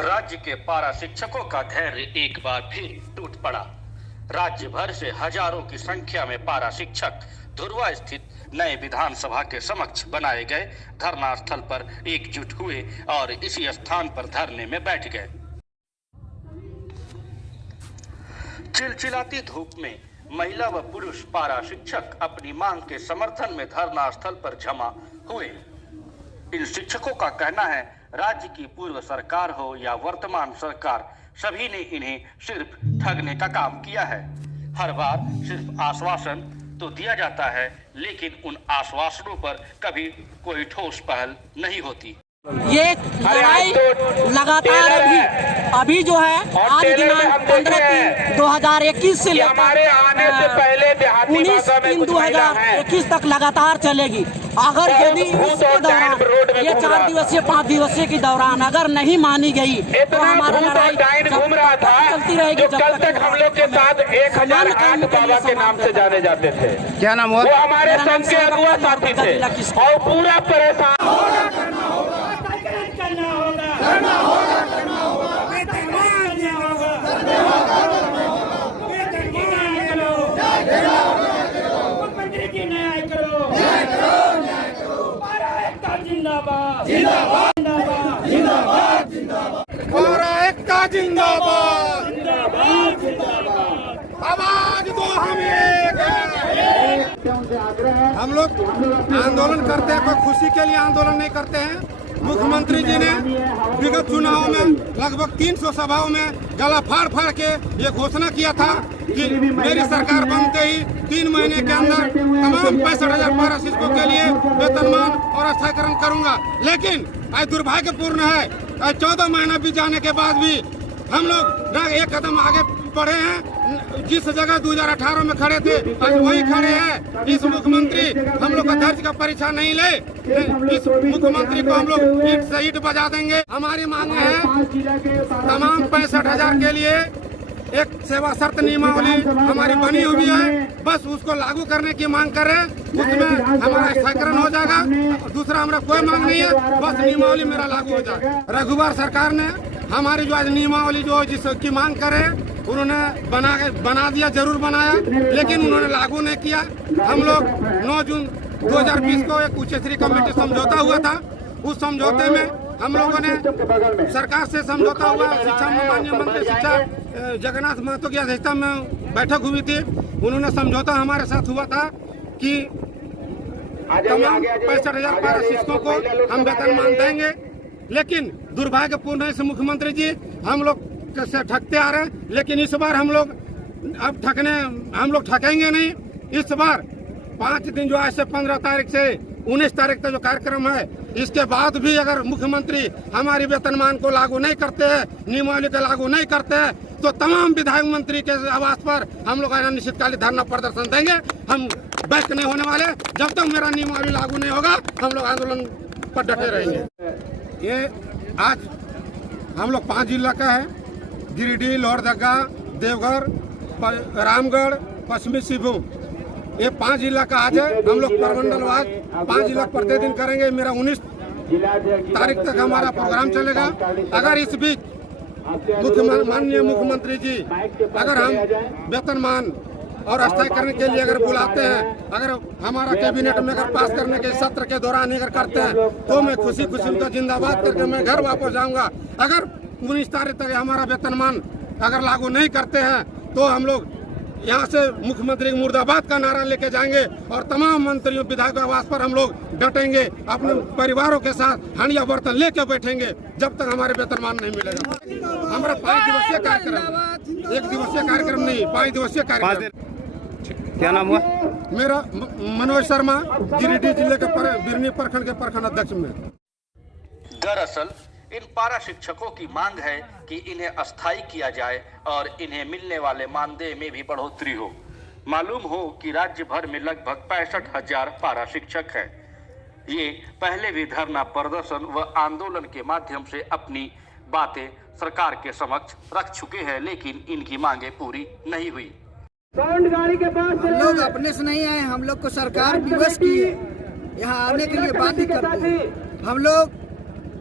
राज्य के पारा शिक्षकों का धैर्य एक बार फिर टूट पड़ा। राज्य भर से हजारों की संख्या में पारा शिक्षक धुर्वा स्थित नए विधानसभा के समक्ष बनाए गए धरना स्थल पर एकजुट हुए और इसी स्थान पर धरने में बैठ गए। चिलचिलाती धूप में महिला व पुरुष पारा शिक्षक अपनी मांग के समर्थन में धरना स्थल पर जमा हुए। इन शिक्षकों का कहना है, राज्य की पूर्व सरकार हो या वर्तमान सरकार, सभी ने इन्हें सिर्फ ठगने का काम किया है। हर बार सिर्फ आश्वासन तो दिया जाता है, लेकिन उन आश्वासनों पर कभी कोई ठोस पहल नहीं होती। ये लड़ाई लगातार अभी जो है आज दिनांक 15/3/2021 से लेकर 19/3/2021 तक लगातार चलेगी। अगर यदि इसके दौरान ये 4 दिवसीय 5 दिवसीय के दौरान अगर नहीं मानी गई तो हमारी लड़ाई चलती रहेगी जब तक हम लोग के साथ 1000 आठ बाबा के नाम से जाने जाते थे। क्या नाम हुआ? वो हमारे संघ के अगुआ साथी थे और पूरा परेशान जिंदाबाद जिंदाबाद जिंदाबाद जिंदाबाद पारा एकता जिंदाबाद जिंदाबाद जिंदाबाद आवाज दो हमें। हम लोग आंदोलन करते हैं, कोई खुशी के लिए आंदोलन नहीं करते हैं। मुख्यमंत्री जी ने विगत चुनाव में लगभग 300 सभाओं में गला फाड़ फाड़ के ये घोषणा किया था कि मेरी सरकार बनते ही 3 महीने के अंदर तमाम 65,000 पारा शिक्षकों के लिए वेतनमान और स्थायीकरण करूंगा। लेकिन आज दुर्भाग्यपूर्ण है, 14 महीना बीत जाने के बाद भी हम लोग न एक कदम आगे बढ़े हैं। जिस जगह 2018 में खड़े थे आज वही खड़े हैं। इस मुख्यमंत्री हम लोग का धैर्य का परीक्षा नहीं ले, इस मुख्यमंत्री को हम लोग ईंट से ईंट बजा देंगे। हमारी मांग है तमाम 65,000 के लिए एक सेवा शर्त नियमावली हमारी बनी हुई है, बस उसको लागू करने की मांग कर रहे हैं। उसमें हमारा स्थायीकरण हो जाएगा। दूसरा हमारा कोई मांग नहीं है, बस नियमावली मेरा लागू हो जाएगा। रघुवर सरकार ने हमारी जो आज नियमावली जो जिसकी मांग करे उन्होंने बना दिया, जरूर बनाया, लेकिन उन्होंने लागू नहीं किया। हम लोग 9 जून 2020 को एक उच्च स्तरीय कमेटी समझौता हुआ था। उस समझौते में हम लोगों ने सरकार से समझौता हुआ। शिक्षा में माननीय मंत्री शिक्षा जगन्नाथ महतो की अध्यक्षता में बैठक हुई थी। उन्होंने समझौता हमारे साथ हुआ था कि तमाम 65,000 पारा शिक्षकों को हम वेतनमान देंगे। लेकिन दुर्भाग्यपूर्ण है, मुख्यमंत्री जी हम लोग से ठगते आ रहे हैं। लेकिन इस बार हम लोग ठगेंगे नहीं। इस बार 5 दिन जो आज से 15 तारीख से 19 तारीख तक जो कार्यक्रम है, इसके बाद भी अगर मुख्यमंत्री हमारी वेतनमान को लागू नहीं करते हैं, नियमावली को लागू नहीं करते हैं, तो तमाम विधायक मंत्री के आवास पर हम लोग अनिश्चितकालीन धरना प्रदर्शन देंगे। हम बैक नहीं होने वाले। जब तक मेरा नियमावली लागू नहीं होगा हम लोग आंदोलन पर डटे रहेंगे। ये आज हम लोग 5 जिला का है, गिरिडीह, लोहरदगा, देवघर, रामगढ़, पश्चिमी सिंहभूम, ये 5 जिला का आज है। हम लोग प्रमंडलवार 5 जिला प्रतिदिन करेंगे। मेरा 19 तारीख तक हमारा प्रोग्राम चलेगा। अगर इस बीच माननीय मुख्यमंत्री जी अगर हम वेतनमान और स्थायीकरण के लिए अगर बुलाते हैं, अगर हमारा कैबिनेट में अगर पास करने के सत्र के दौरान अगर करते हैं, तो मैं खुशी खुशी उनका जिंदाबाद करके मैं घर वापस जाऊंगा। अगर 19 तारीख तक हमारा वेतनमान अगर लागू नहीं करते हैं, तो हम लोग यहाँ से मुख्यमंत्री मुर्दाबाद का नारा लेके जाएंगे और तमाम मंत्रियों विधायकों आवास पर हम लोग डटेंगे। अपने परिवारों के साथ हांडिया बर्तन लेके बैठेंगे जब तक हमारे वेतनमान नहीं मिलेगा। हमारा 5 दिवसीय कार्यक्रम, 1 दिवसीय कार्यक्रम नहीं, 5 दिवसीय कार्यक्रम। क्या नाम हुआ? मेरा मनोज शर्मा, गिरिडीह जिले के बिरनी प्रखंड के प्रखंड अध्यक्ष में। दरअसल इन पारा शिक्षकों की मांग है कि इन्हें अस्थायी किया जाए और इन्हें मिलने वाले मानदेय में भी बढ़ोतरी हो। मालूम हो कि राज्य भर में लगभग 65,000 पारा शिक्षक हैं। ये पहले भी धरना प्रदर्शन व आंदोलन के माध्यम से अपनी बातें सरकार के समक्ष रख चुके हैं, लेकिन इनकी मांगे पूरी नहीं हुई। हम लोग अपने से नहीं आए, हम लोग को सरकार विवश की है यहाँ आने के लिए बाध्य करती है। हम लोग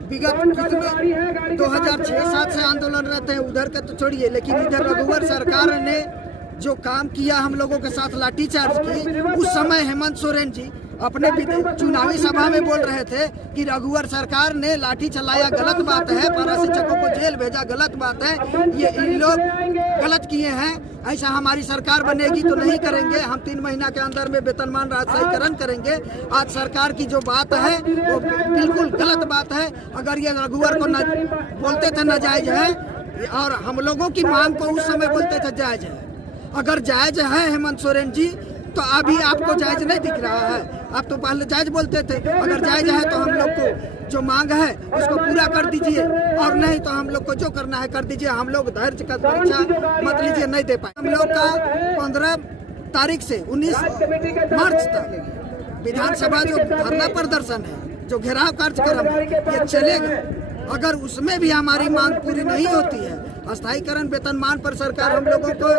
विगत कितने 2006-07 से आंदोलन रहते हैं, उधर का तो छोड़िए, लेकिन इधर रघुवर सरकार ने जो काम किया हम लोगों के साथ लाठीचार्ज की, उस समय हेमंत सोरेन जी अपने चुनावी सभा में बोल रहे थे कि रघुवर सरकार ने लाठी चलाया गलत बात है, पारा शिक्षकों को जेल भेजा गलत बात है, ये इन लोग गलत किए हैं, ऐसा हमारी सरकार बनेगी तो नहीं करेंगे, हम 3 महीना के अंदर में वेतनमान राजशाहीकरण करेंगे। आज सरकार की जो बात है वो बिल्कुल गलत बात है। अगर ये रघुवर को बोलते थे नाजायज है, और हम लोगों की मांग को उस समय बोलते थे जायज है। अगर जायज है हेमंत सोरेन जी, तो अभी आपको जायज नहीं दिख रहा है। आप तो पहले जायज बोलते थे, अगर जायज है तो हम लोग को जो मांग है उसको पूरा कर दीजिए, और नहीं तो हम लोग को जो करना है कर दीजिए। हम लोग धैर्य का परीक्षा मत लीजिए, नहीं दे पाए। हम लोग का 15 तारीख से 19 मार्च तक विधानसभा जो धरना प्रदर्शन है, जो घेराव कार्यक्रम है, ये चलेगा। अगर उसमें भी हमारी मांग पूरी नहीं होती है, अस्थायीकरण वेतनमान पर सरकार हम लोगों को,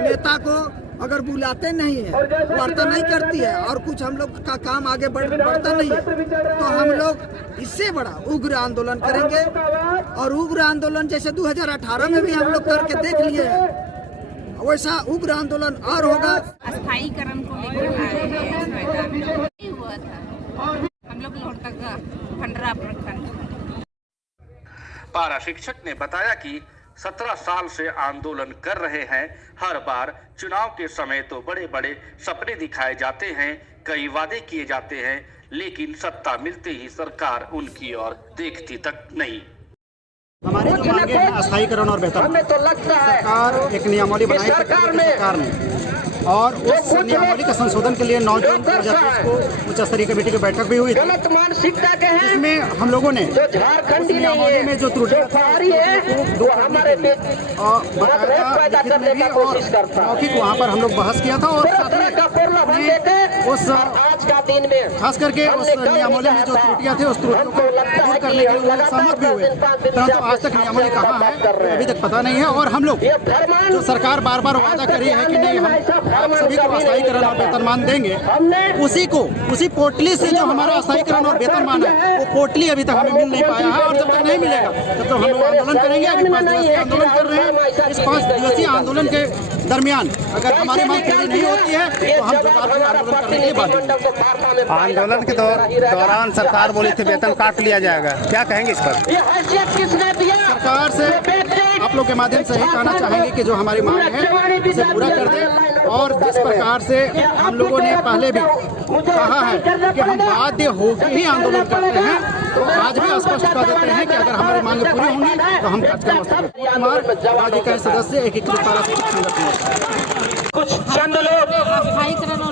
नेता को अगर बुलाते नहीं है, वार्ता नहीं करती है, और कुछ हम लोग का काम आगे बढ़ता नहीं है, तो हम लोग इससे बड़ा उग्र आंदोलन करेंगे। और उग्र आंदोलन जैसे 2018 में भी हम लोग करके देख लिए हैं, वैसा उग्र आंदोलन और होगा। अस्थायीकरण को लेकर आए हैं इस मैदान में। नहीं हुआ था, हम लोग लोहरदगा खंडरा प्रखंड। पारा शिक्षक ने बताया कि 17 साल से आंदोलन कर रहे हैं। हर बार चुनाव के समय तो बड़े बड़े सपने दिखाए जाते हैं, कई वादे किए जाते हैं, लेकिन सत्ता मिलते ही सरकार उनकी ओर देखती तक नहीं। हमारी जो मांगे हैं अस्थायीकरण और वेतन, सरकार एक नियमावली बनाई सरकार ने, और उस नियमावली के संशोधन के लिए 9 जून 2023 को उच्च स्तरीय कमेटी की बैठक भी हुई थी, जिसमें हम लोगों ने उस नियमावली में जो त्रुटियां मौखिक वहाँ पर हम लोग बहस किया था, और उस खास करके उस नियमावली में जो त्रुटियां थी उस त्रुटियों को दूर करने के लिए सहमत भी हुए, परंतु आज तक नियमावली कहाँ है अभी तक पता नहीं है। और हम लोग जो सरकार बार बार वादा करी है कि नहीं हम सभी को अस्थायीकरण और वेतनमान देंगे, उसी पोटली से जो हमारा अस्थायीकरण और वेतनमान है, वो पोटली अभी तक हमें मिल नहीं पाया है, और जब तक नहीं मिलेगा तब तक हम लोग आंदोलन करेंगे। अभी 5 दिवसीय आंदोलन कर रहे हैं। इस 5 दिवसीय आंदोलन के दरमियान अगर हमारी मांग पूरी नहीं होती है तो हम सरकार आंदोलन करने के बाद आंदोलन के दौरान सरकार बोली थी वेतन काट लिया जाएगा, क्या कहेंगे इस पर? सरकार से आप लोग के माध्यम से यही कहना चाहेंगे कि जो हमारी मांग है उसे पूरा कर दें, और जिस प्रकार से हम लोगों ने पहले भी कहा है कि हम बाध्य होकर ही आंदोलन करते हैं, तो आज भी स्पष्ट कर देते हैं कि अगर हमारी मांगें पूरी होंगी तो हम कार्यक्रम कुमार राज्य का सदस्य एकीकृत पारा शिक्षक संगठन। कुछ चंद लोग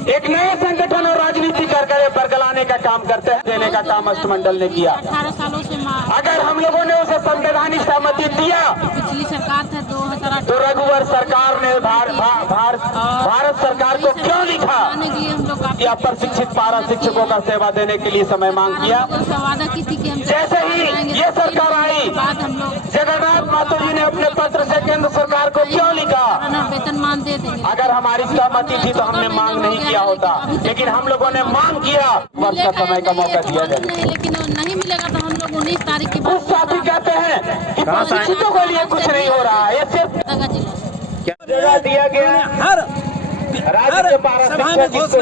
एक नए संगठन और राजनीति करके बरगलाने का काम करते हैं, देने का काम अष्टमंडल ने किया। 18 सालों से अगर हम लोगों ने उसे संवैधानिक सहमति दिया, पिछली सरकार था 2018 तो रघुवर सरकार ने भारत सरकार को क्यों लिखा कि आप प्रशिक्षित पारा शिक्षकों का सेवा देने के लिए समय मांग किया? वादा की थी कि हम जैसे ही ये सरकार आई, जगन्नाथ माता जी ने अपने पत्र से केंद्र सरकार को क्यों लिखा? वेतनमान दे देंगे। अगर हमारी सहमति थी तो हमने मांग नहीं किया होता, लेकिन हम लोगों ने मांग किया, वर्ष का समय का मौका दिया जाए। लेकिन नहीं मिलेगा तो हम लोग 19 तारीख के कुछ साथी कहते हैं कि प्रशिक्षितों के लिए कुछ नहीं हो रहा है, ये सिर्फ जगह दिया गया। राज्य के पारा शिक्षक इसको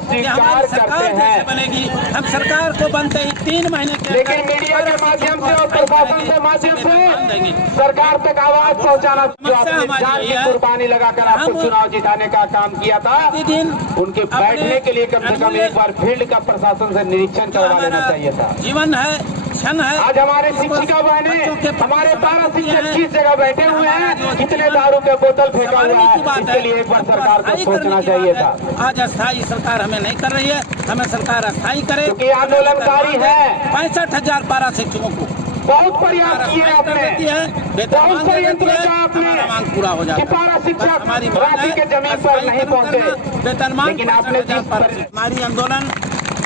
स्वीकार करते हैं, बनेगी। हम सरकार को बनते ही 3 महीने के, लेकिन मीडिया के माध्यम से और प्रशासन के माध्यम से सरकार तक आवाज पहुंचाना, जो अपनी जान की कुर्बानी लगाकर आपको चुनाव जिताने का काम किया था, उनके बैठने के लिए कम से कम एक बार फील्ड का प्रशासन से निरीक्षण करवा लेना चाहिए था। जीवन है, क्षण है। आज हमारे शिक्षिका बहनें, हमारे पारा शिक्षक किस जगह बैठे हुए हैं, कितने दारू के बोतल फेंका हुआ है, इसके लिए एक बार सरकार को सोचना चाहिए था। आज अस्थायी सरकार हमें नहीं कर रही है, हमें सरकार अस्थायी करे, क्योंकि आंदोलनकारी है। 65,000 पारा शिक्षकों को बहुत प्रयास किए आपने, बहुत प्रयत्न किया आपने, मांग पूरा हो जाए। पारा शिक्षक रांची के जमीन पर नहीं पहुंचे, वेतनमान, लेकिन आपने हमारी आंदोलन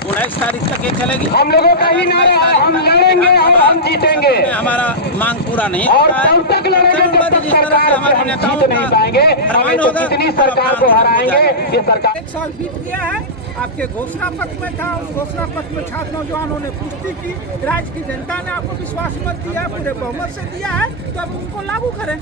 19 तारीख तक ये चलेगी। हम लोगों का ही नारा है, हम लड़ेंगे और हम जीतेंगे। हमारा मांग पूरा नहीं और तब तक लड़ेंगे जब तक सरकार से हम जीत नहीं पाएंगे। हमें तो कितनी सरकार को हराएंगे, ये सरकार 1 साल बीत गया है, आपके घोषणा पत्र में था। उस घोषणा पत्र में छात्र नौजवानों ने पुष्टि की, राज्य की जनता ने आपको विश्वास मत दिया है, पूरे बहुमत से दिया है, तो अब उनको लागू करें।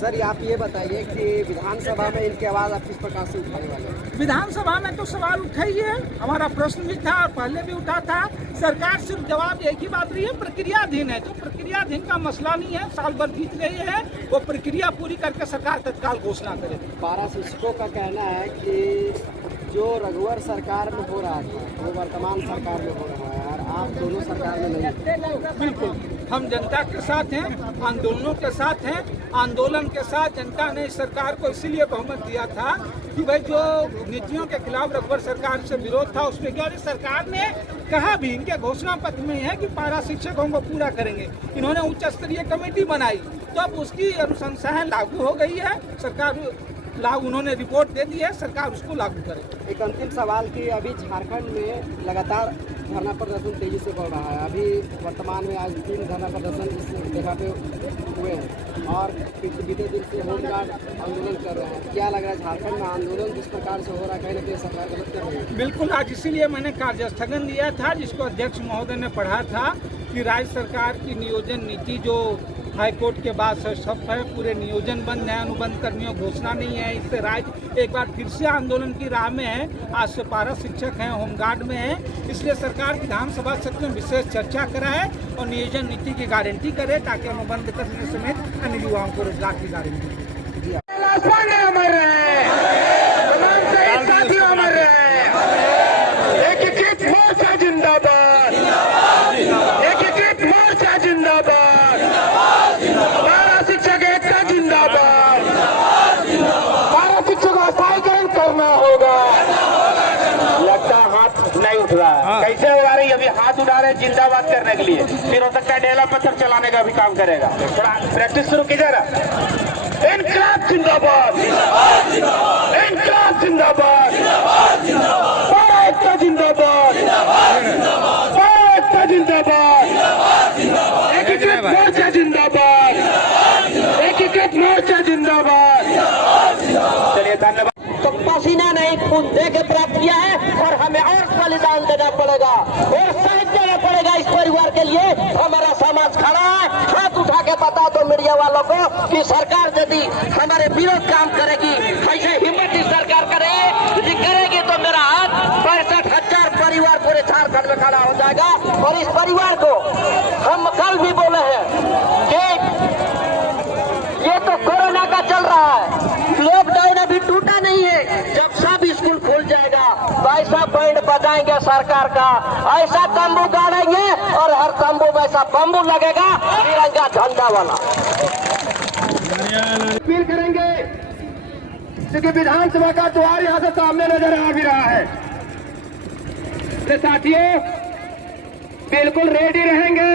सर आप ये बताइए कि विधानसभा में इनकी आवाज़ आप किस प्रकार से उठाने वाले हैं? विधानसभा में तो सवाल उठाई है, हमारा प्रश्न भी था और पहले भी उठा था। सरकार सिर्फ जवाब एक ही बात रही है, प्रक्रियाधीन है। तो प्रक्रियाधीन का मसला नहीं है, साल भर बीत गई है, वो प्रक्रिया पूरी करके सरकार तत्काल घोषणा करे। पारा शिक्षकों का कहना है कि जो रघुवर सरकार में हो रहा था वो वर्तमान सरकार में हो रहा है और आप दोनों सरकार में नहीं। बिल्कुल, हम जनता के साथ हैं, आंदोलनों के साथ हैं। आंदोलन के साथ जनता ने इस सरकार को इसीलिए बहुमत दिया था कि भाई जो नीतियों के खिलाफ रघुवर सरकार से विरोध था उसमें क्या सरकार ने कहा भी, इनके घोषणा पत्र में है कि पारा शिक्षकों को पूरा करेंगे। इन्होंने उच्च स्तरीय कमेटी बनाई, तो अब उसकी अनुशंसाएं लागू हो गई है, सरकार लागू, उन्होंने रिपोर्ट दे दी है, सरकार उसको लागू करे। एक अंतिम सवाल कि अभी झारखंड में लगातार धरना प्रदर्शन तेजी से बढ़ रहा है। अभी वर्तमान में आज 3 धरना प्रदर्शन इस जगह पे हुए हैं और बीते दिन से होमगार्ड आंदोलन कर रहे हैं। क्या लग रहा है झारखंड में आंदोलन जिस प्रकार से हो रहा है, कहीं ना कहीं सरकार गलत कर रही है? बिल्कुल, आज इसीलिए मैंने कार्यस्थगन दिया था, जिसको अध्यक्ष महोदय ने पढ़ा था कि राज्य सरकार की नियोजन नीति जो हाईकोर्ट के बाद से सब है, पूरे नियोजन बंद है, अनुबंध कर्मियों घोषणा नहीं है। इससे राज्य एक बार फिर से आंदोलन की राह में है। आज से पारा शिक्षक हैं, होमगार्ड में हैं, इसलिए सरकार विधानसभा सत्र में विशेष चर्चा कराए और नियोजन नीति की गारंटी करे ताकि अनुबंध करने समेत अन्य युवाओं को रोजगार की गारंटी दे। जिंदाबाद, एकीकृत मोर्चा जिंदाबाद, पारा शिक्षक एकता जिंदाबाद, पारा शिक्षक का स्थायीकरण करना होगा। लगता हाथ नहीं उठ रहा है, कैसे उड़ा रही? अभी हाथ उठा रहे जिंदाबाद करने के लिए, फिर हो सकता है डेला पत्थर चलाने का भी काम करेगा। थोड़ा प्रैक्टिस शुरू कीजिए ना। इनकलाब जिंदाबाद, इनकलाब जिंदाबाद, पारा एकता जिंदाबाद, पारा एकता जिंदाबाद, एकीकृत मोर्चा जिंदाबाद, एकीकृत मोर्चा जिंदाबाद। चलिए धन्यवाद। तो पसीना नहीं खून दे के प्राप्त किया है और हमें और बलिदान देना पड़ेगा और शहीद देना पड़ेगा इस परिवार के लिए। हमारा समाज खड़ा है, हाथ उठा के बता दो मीडिया वालों को कि सरकार यदि हमारे विरोध काम करेगी, ऐसे हिम्मत इस सरकार करेगी तो मेरा हाथ 65,000 परिवार पूरे झारखंड में खड़ा हो जाएगा। और इस परिवार को हम कल भी बोले हैं कि ये तो कोरोना का चल रहा है, लॉकडाउन अभी टूटा नहीं है। जब सब स्कूल खुल जाएगा तो ऐसा बैंड बजाएंगे सरकार का, ऐसा तंबू गाड़ेंगे और हर तंबू में ऐसा बम्बू लगेगा तिरंगा झंडा वाला। अपील करेंगे क्योंकि विधानसभा का द्वार यहाँ से सामने नजर आ भी रहा है। तो साथियों बिल्कुल रेडी रहेंगे